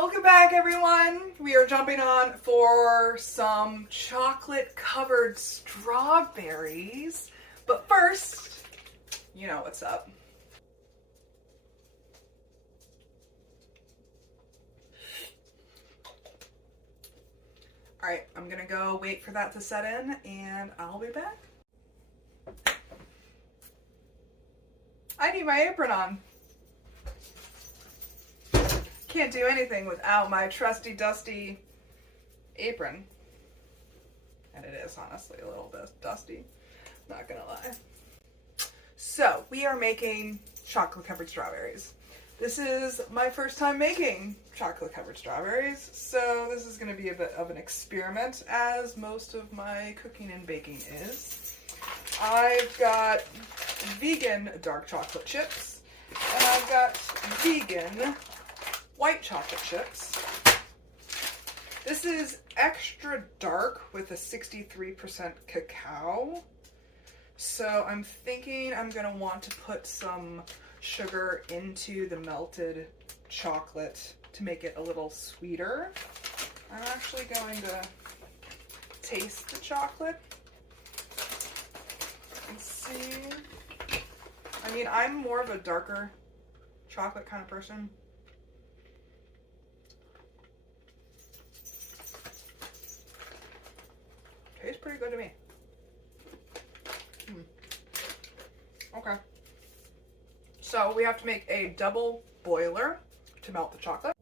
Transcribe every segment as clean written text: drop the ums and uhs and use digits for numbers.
Welcome back, everyone. We are jumping on for some chocolate covered strawberries. But first, you know what's up. Alright, I'm gonna go wait for that to set in and I'll be back. I need my apron on. Can't do anything without my trusty dusty apron. And it is honestly a little bit dusty, not gonna lie. So we are making chocolate covered strawberries. This is my first time making chocolate covered strawberries, so this is gonna be a bit of an experiment, as most of my cooking and baking is. I've got vegan dark chocolate chips, and I've got vegan white chocolate chips. This is extra dark with a 63% cacao. So I'm thinking I'm gonna want to put some sugar into the melted chocolate to make it a little sweeter. I'm actually going to taste the chocolate and see. I mean, I'm more of a darker chocolate kind of person. Tastes pretty good to me. Okay. So we have to make a double boiler to melt the chocolate.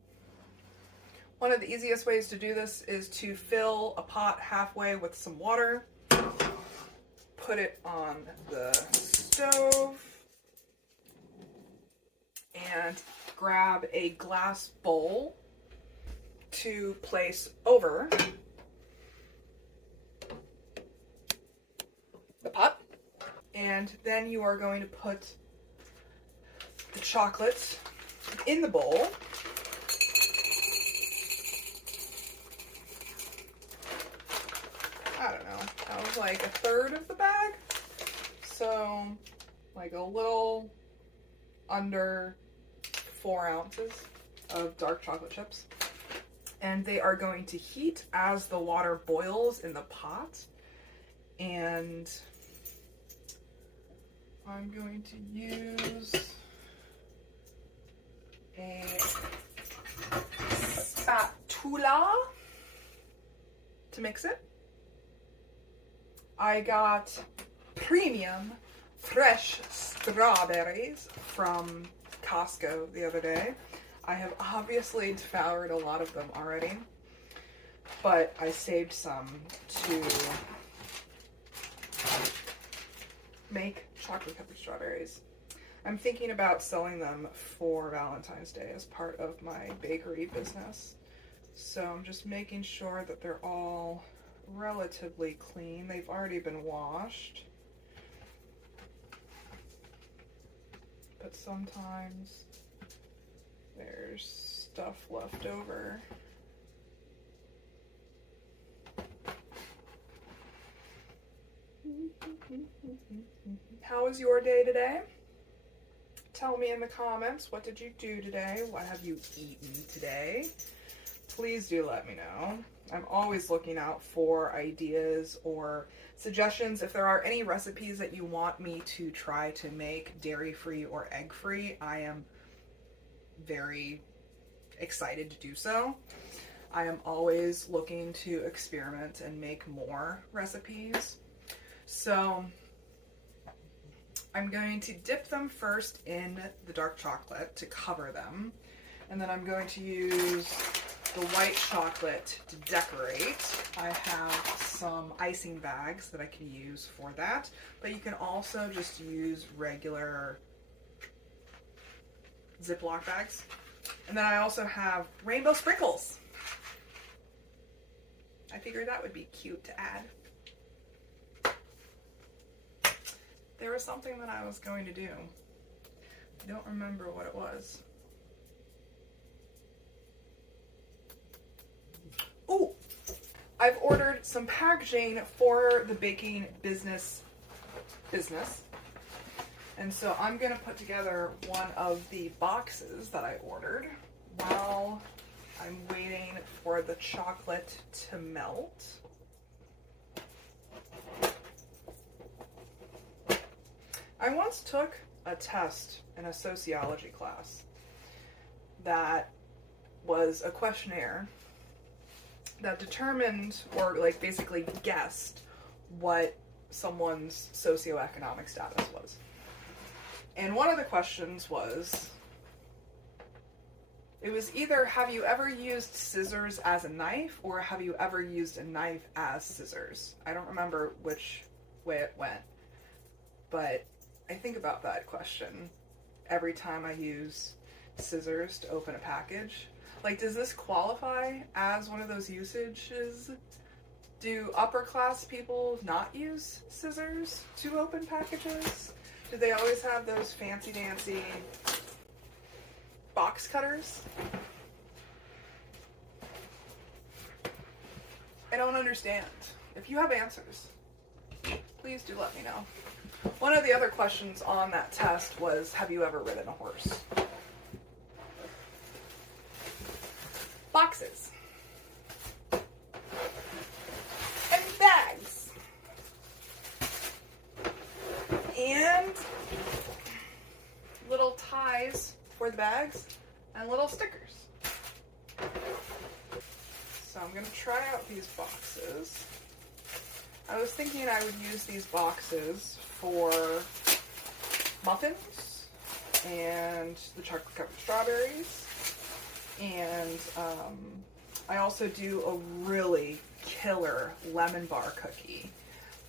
One of the easiest ways to do this is to fill a pot halfway with some water, put it on the stove, and grab a glass bowl to place over the pot, and then you are going to put the chocolate in the bowl. I don't know, that was like a third of the bag, so like a little under 4 ounces of dark chocolate chips, and they are going to heat as the water boils in the pot. And I'm going to use a spatula to mix it. I got premium fresh strawberries from Costco the other day. I have obviously devoured a lot of them already, but I saved some to make chocolate covered strawberries. I'm thinking about selling them for Valentine's Day as part of my bakery business. So I'm just making sure that they're all relatively clean. They've already been washed. But sometimes there's stuff left over. How was your day today? Tell me in the comments, what did you do today? What have you eaten today? Please do let me know. I'm always looking out for ideas or suggestions. If there are any recipes that you want me to try to make dairy-free or egg-free, I am very excited to do so. I am always looking to experiment and make more recipes. So I'm going to dip them first in the dark chocolate to cover them, and then I'm going to use the white chocolate to decorate. I have some icing bags that I can use for that, but you can also just use regular Ziploc bags. And then I also have rainbow sprinkles. I figured that would be cute to add. There was something that I was going to do. I don't remember what it was. Ooh! I've ordered some packaging for the baking business. And so I'm gonna put together one of the boxes that I ordered while I'm for the chocolate to melt. I once took a test in a sociology class that was a questionnaire that determined, or like basically guessed, what someone's socioeconomic status was. And one of the questions was, it was either, have you ever used scissors as a knife, or have you ever used a knife as scissors? I don't remember which way it went, but I think about that question every time I use scissors to open a package. Like, does this qualify as one of those usages? Do upper class people not use scissors to open packages? Do they always have those fancy dancy box cutters? I don't understand. If you have answers, please do let me know. One of the other questions on that test was, have you ever ridden a horse? Boxes. And bags. And little ties for the bags and little stickers. So I'm going to try out these boxes. I was thinking I would use these boxes for muffins and the chocolate covered strawberries. And I also do a really killer lemon bar cookie,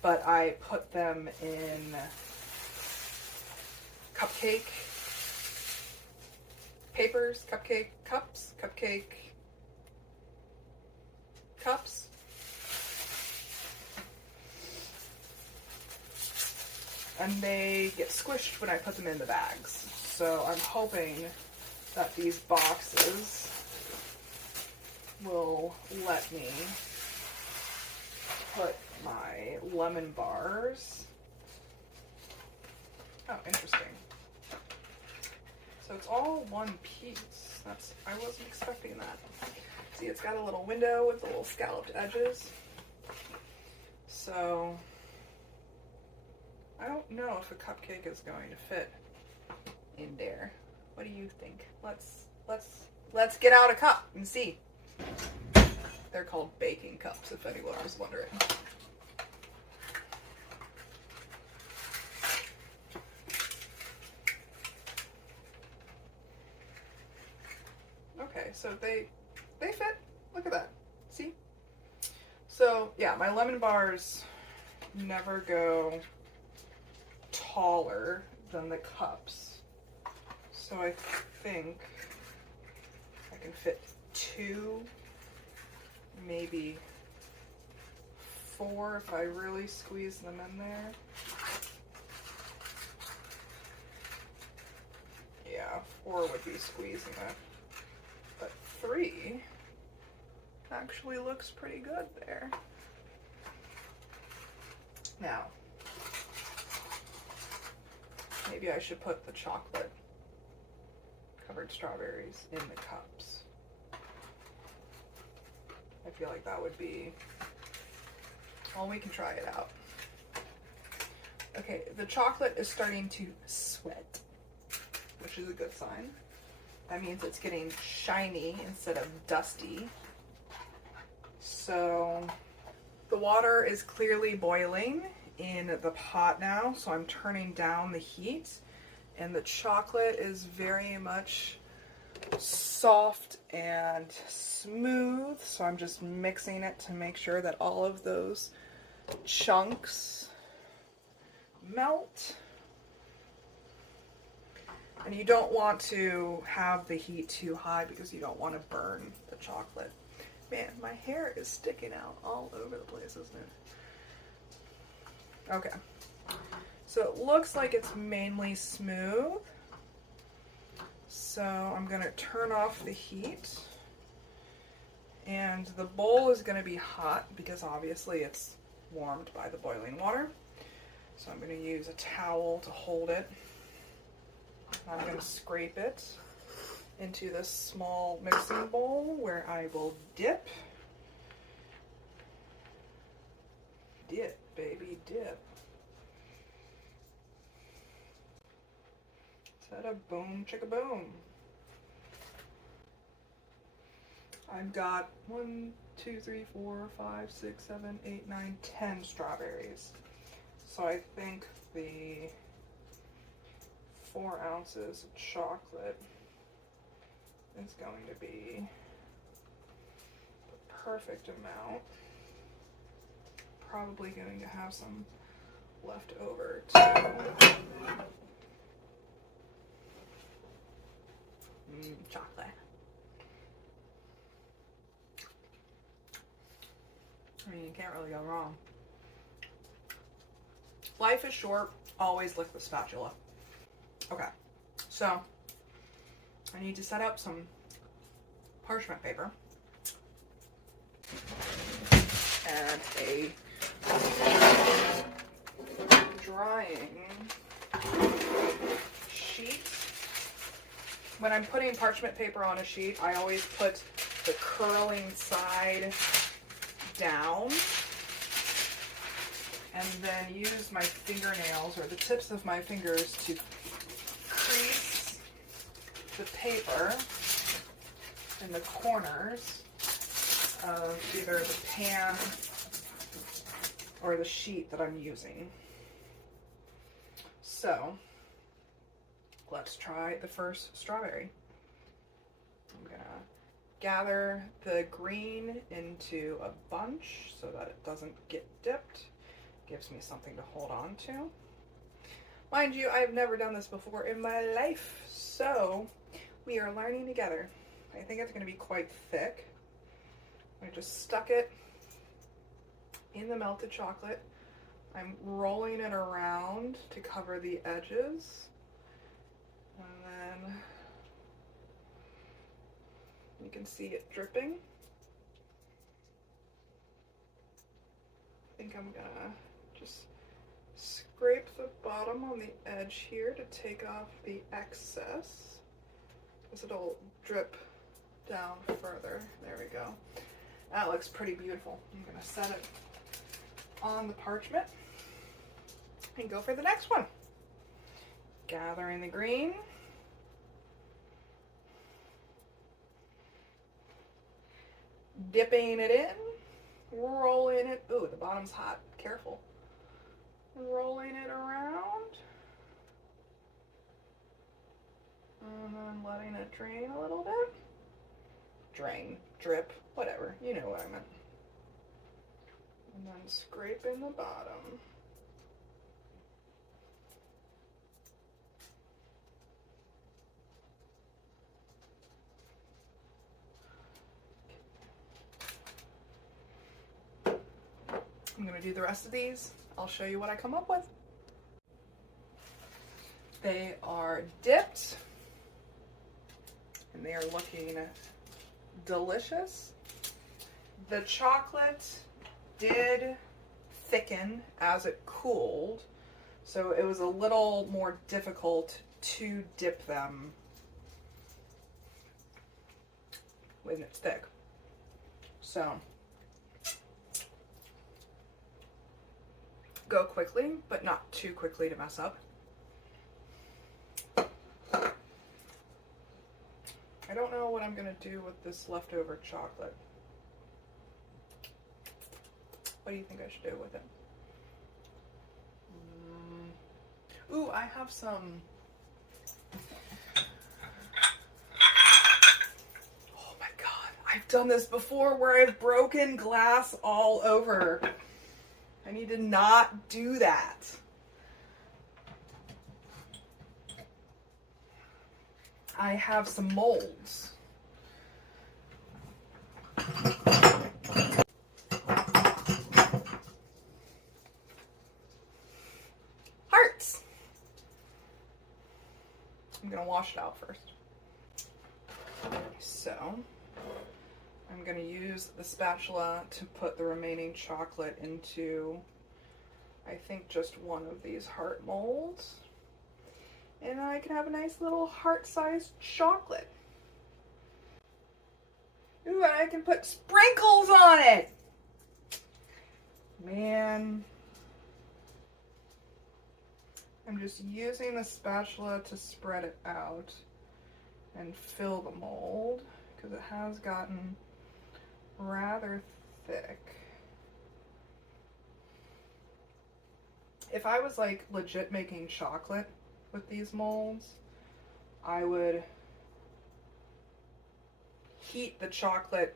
but I put them in cupcake papers, cupcake cups, and they get squished when I put them in the bags. So I'm hoping that these boxes will let me put my lemon bars. Oh, interesting. So it's all one piece. I wasn't expecting that. See, it's got a little window with the little scalloped edges. So I don't know if a cupcake is going to fit in there. What do you think? Let's get out a cup and see. They're called baking cups, if anyone was wondering. Okay, so they fit. Look at that. See? So yeah, my lemon bars never go taller than the cups. So I think I can fit 2, maybe 4 if I really squeeze them in there. Yeah, 4 would be squeezing it. But 3 actually looks pretty good there. Now, maybe I should put the chocolate covered strawberries in the cups. I feel like that would be, well, we can try it out. Okay, the chocolate is starting to sweat, which is a good sign. That means it's getting shiny instead of dusty. So the water is clearly boiling in the pot now, so I'm turning down the heat, and the chocolate is very much soft and smooth, so I'm just mixing it to make sure that all of those chunks melt. And you don't want to have the heat too high because you don't want to burn the chocolate. Man, my hair is sticking out all over the place, isn't it? Okay. So it looks like it's mainly smooth. So I'm going to turn off the heat. And the bowl is going to be hot because obviously it's warmed by the boiling water. So I'm going to use a towel to hold it. I'm going to scrape it into this small mixing bowl where I will dip. Dip, baby, dip. Tada boom, chicka boom. I've got 1, 2, 3, 4, 5, 6, 7, 8, 9, 10 strawberries. So I think the 4 ounces of chocolate is going to be the perfect amount. Probably going to have some left over too. Chocolate. I mean, you can't really go wrong. Life is short, always lick the spatula. Okay, so I need to set up some parchment paper and a drying sheet. When I'm putting parchment paper on a sheet, I always put the curling side down and then use my fingernails or the tips of my fingers to crease the paper in the corners of either the pan or the sheet that I'm using. So let's try the first strawberry. I'm gonna gather the green into a bunch so that it doesn't get dipped. Gives me something to hold on to. Mind you, I've never done this before in my life, so we are learning together. I think it's going to be quite thick. I just stuck it in the melted chocolate. I'm rolling it around to cover the edges. And then you can see it dripping. I think I'm gonna just scrape the bottom on the edge here to take off the excess, because it'll drip down further. There we go. That looks pretty beautiful. I'm gonna set it on the parchment and go for the next one. Gathering the green. Dipping it in, rolling it, ooh, the bottom's hot, careful. Rolling it around, and then letting it drain a little bit. Drain, drip, whatever, you know what I meant. And then scraping the bottom. I'm going to do the rest of these. I'll show you what I come up with. They are dipped and they are looking delicious. The chocolate did thicken as it cooled, so it was a little more difficult to dip them when it's thick. So go quickly, but not too quickly to mess up. I don't know what I'm gonna do with this leftover chocolate. What do you think I should do with it? Ooh, I have some. Oh my God, I've done this before where I've broken glass all over. I need to not do that. I have some molds. Hearts. I'm gonna wash it out first. So, I'm gonna use the spatula to put the remaining chocolate into, I think, just one of these heart molds. And I can have a nice little heart-sized chocolate. Ooh, and I can put sprinkles on it. Man. I'm just using the spatula to spread it out and fill the mold because it has gotten rather thick. If I was like legit making chocolate with these molds, I would heat the chocolate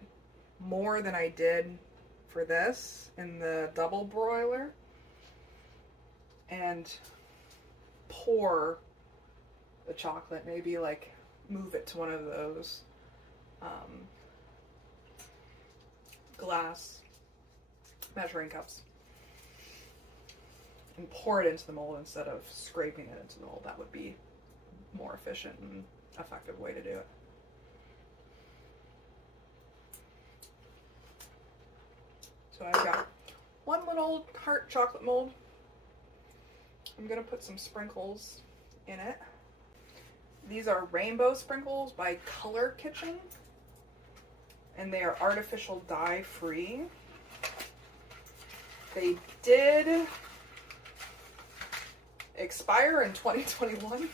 more than I did for this in the double broiler and pour the chocolate, maybe like move it to one of those glass measuring cups and pour it into the mold instead of scraping it into the mold. That would be a more efficient and effective way to do it. So I've got one little heart chocolate mold. I'm gonna put some sprinkles in it. These are rainbow sprinkles by Color Kitchen, and they are artificial dye free. They did expire in 2021.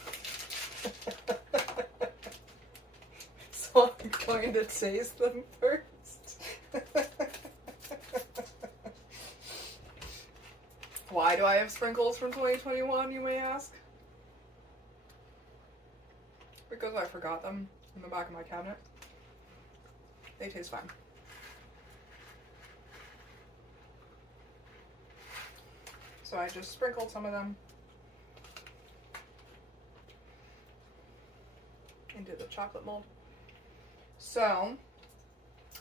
So I'm going to taste them first. Why do I have sprinkles from 2021, you may ask? Because I forgot them in the back of my cabinet. They taste fine. So I just sprinkled some of them into the chocolate mold. So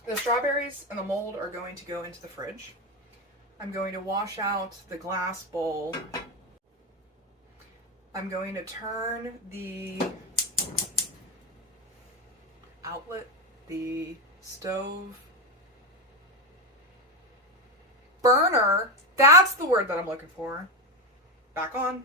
the strawberries and the mold are going to go into the fridge. I'm going to wash out the glass bowl. I'm going to turn the outlet, the stove burner, that's the word that I'm looking for, back on.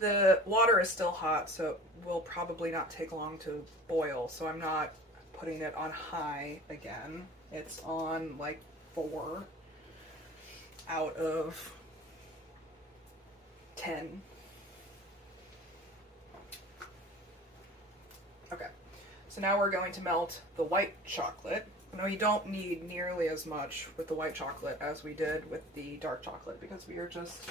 The water is still hot, so it will probably not take long to boil, so I'm not putting it on high again. It's on like 4 out of 10. Okay, so now we're going to melt the white chocolate. Now you don't need nearly as much with the white chocolate as we did with the dark chocolate because we are just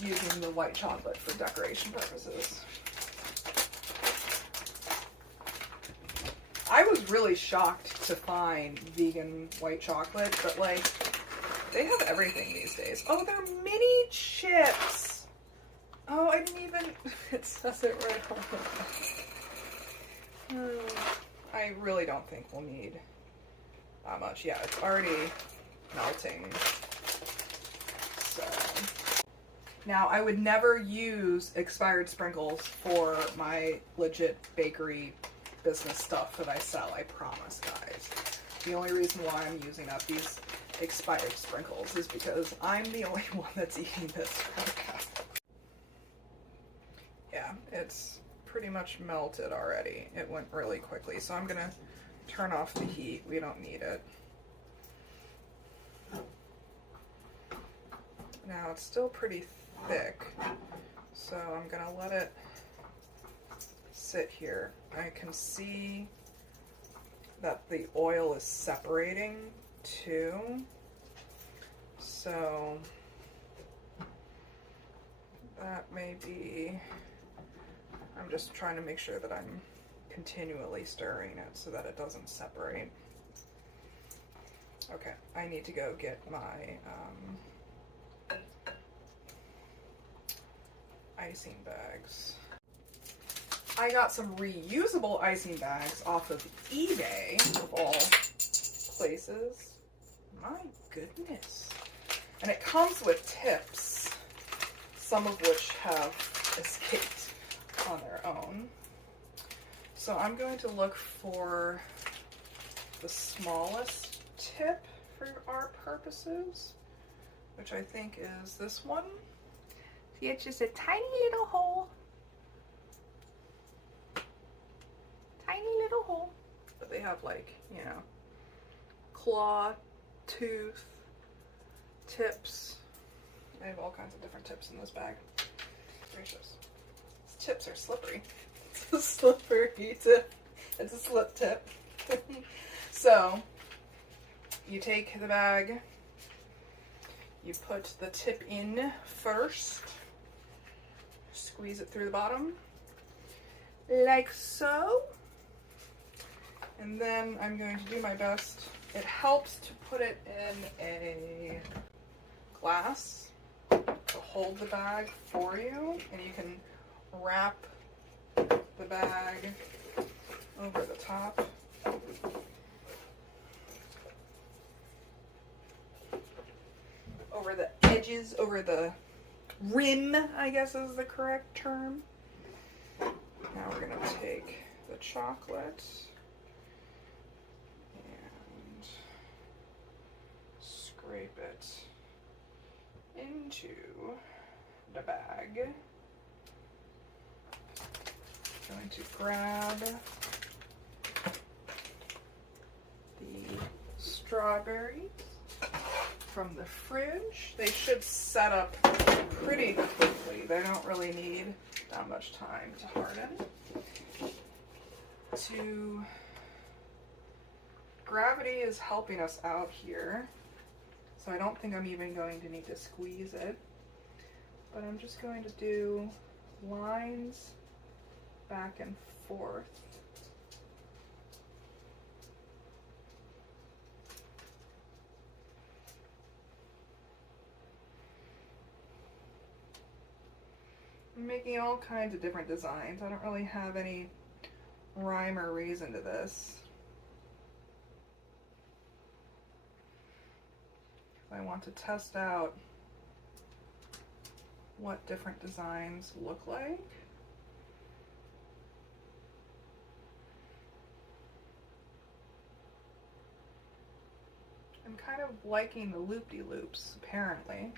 using the white chocolate for decoration purposes. I was really shocked to find vegan white chocolate, but like, they have everything these days. Oh, they're mini chips. Oh, I didn't even, it says it right on the I really don't think we'll need that much. Yeah, it's already melting. So now I would never use expired sprinkles for my legit bakery business stuff that I sell, I promise, guys. The only reason why I'm using up these expired sprinkles is because I'm the only one that's eating this right now. Yeah, it's pretty much melted already. It went really quickly, so I'm gonna turn off the heat. We don't need it. Now it's still pretty thick, so I'm gonna let it sit here. I can see that the oil is separating too, so that may be, I'm just trying to make sure that I'm continually stirring it so that it doesn't separate. Okay, I need to go get my icing bags. I got some reusable icing bags off of eBay, of all places. My goodness. And it comes with tips, some of which have escaped on their own. So I'm going to look for the smallest tip for our purposes, which I think is this one. See, it's just a tiny little hole. Tiny little hole. But they have, like, you know, claw, tooth, tips. I have all kinds of different tips in this bag. Gracious. These tips are slippery. It's a slippery tip. It's a slip tip. So, you take the bag, you put the tip in first, squeeze it through the bottom, like so. And then I'm going to do my best. It helps to put it in a glass to hold the bag for you, and you can wrap the bag over the top. Over the edges, over the rim, I guess is the correct term. Now we're going to take the chocolate and scrape it into the bag. Going to grab the strawberries from the fridge. They should set up pretty quickly. They don't really need that much time to harden. Gravity is helping us out here, so I don't think I'm even going to need to squeeze it, but I'm just going to do lines back and forth. I'm making all kinds of different designs. I don't really have any rhyme or reason to this. I want to test out what different designs look like. I'm kind of liking the loop-de-loops, apparently.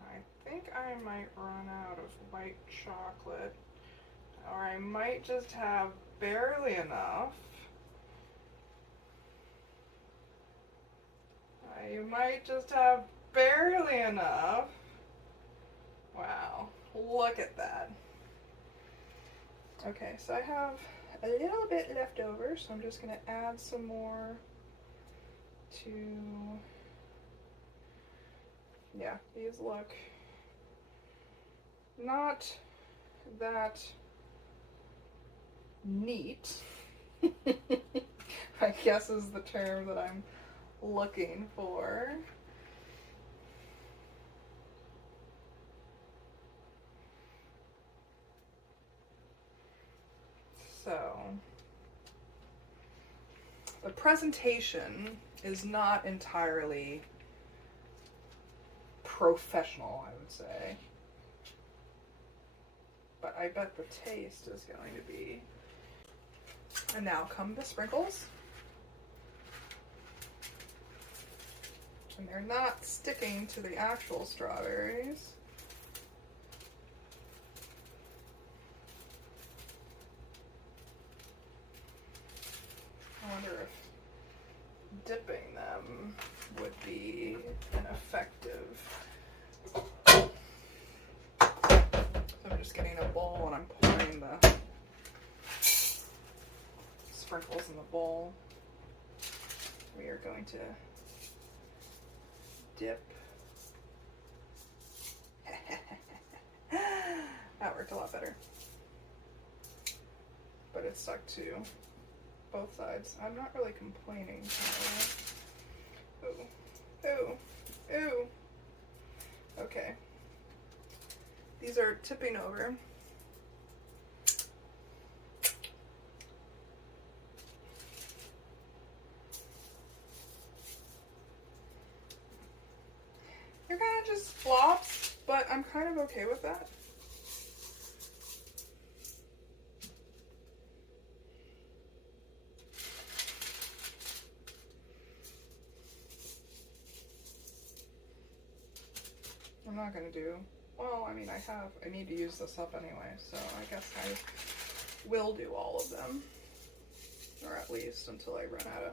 I think I might run out of white chocolate, or I might just have barely enough. I might just have barely enough. Wow, look at that. Okay, so I have a little bit left over, so I'm just going to add some more to, yeah, these look not that neat, I guess is the term that I'm looking for. So, the presentation is not entirely professional, I would say. But I bet the taste is going to be. And now come the sprinkles. And they're not sticking to the actual strawberries. I wonder if dipping them would be an effective. So I'm just getting a bowl and I'm pouring the sprinkles in the bowl. We are going to dip. That worked a lot better. But it stuck to both sides. I'm not really complaining. Ooh, ooh, ooh. Okay. These are tipping over. They're kind of just flops, but I'm kind of okay with that. I'm not going to do well, I mean, I need to use this up anyway, so I guess I will do all of them. Or at least until I run out of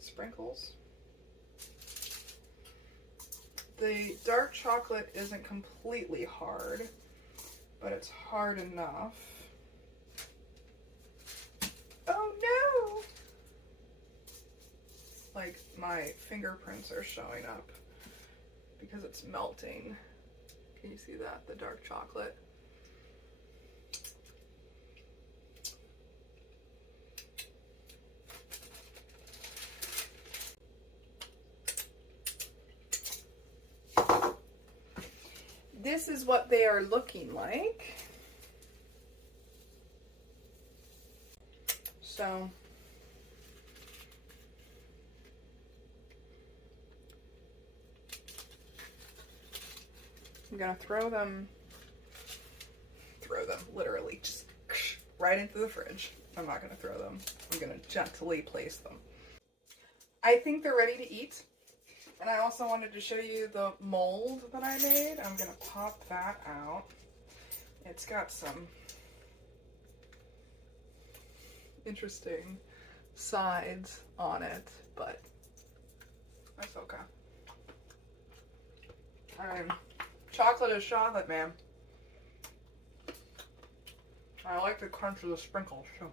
sprinkles. The dark chocolate isn't completely hard, but it's hard enough. Oh no! Like my fingerprints are showing up because it's melting. Can you see that? The dark chocolate. This is what they are looking like. So I'm gonna throw them literally just right into the fridge. I'm not gonna throw them. I'm gonna gently place them. I think they're ready to eat. And I also wanted to show you the mold that I made. I'm gonna pop that out. It's got some interesting sides on it, but that's okay. Chocolate is chocolate, man. I like the crunch of the sprinkles, too.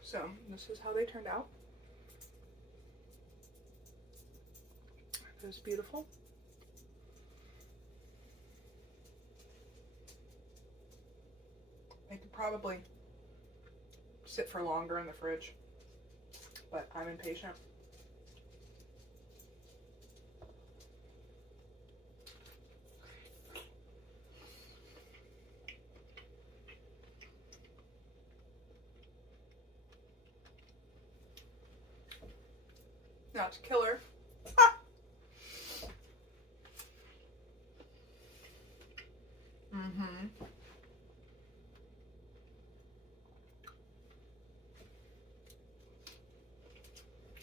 So, this is how they turned out. It was beautiful. They could probably sit for longer in the fridge, but I'm impatient. Not to kill her.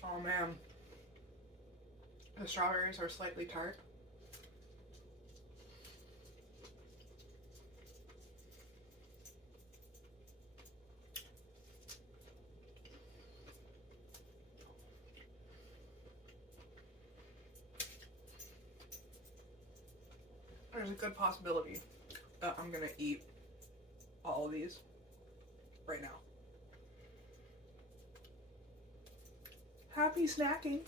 Oh man. The strawberries are slightly tart. There's a good possibility that I'm gonna eat all of these right now. Happy snacking.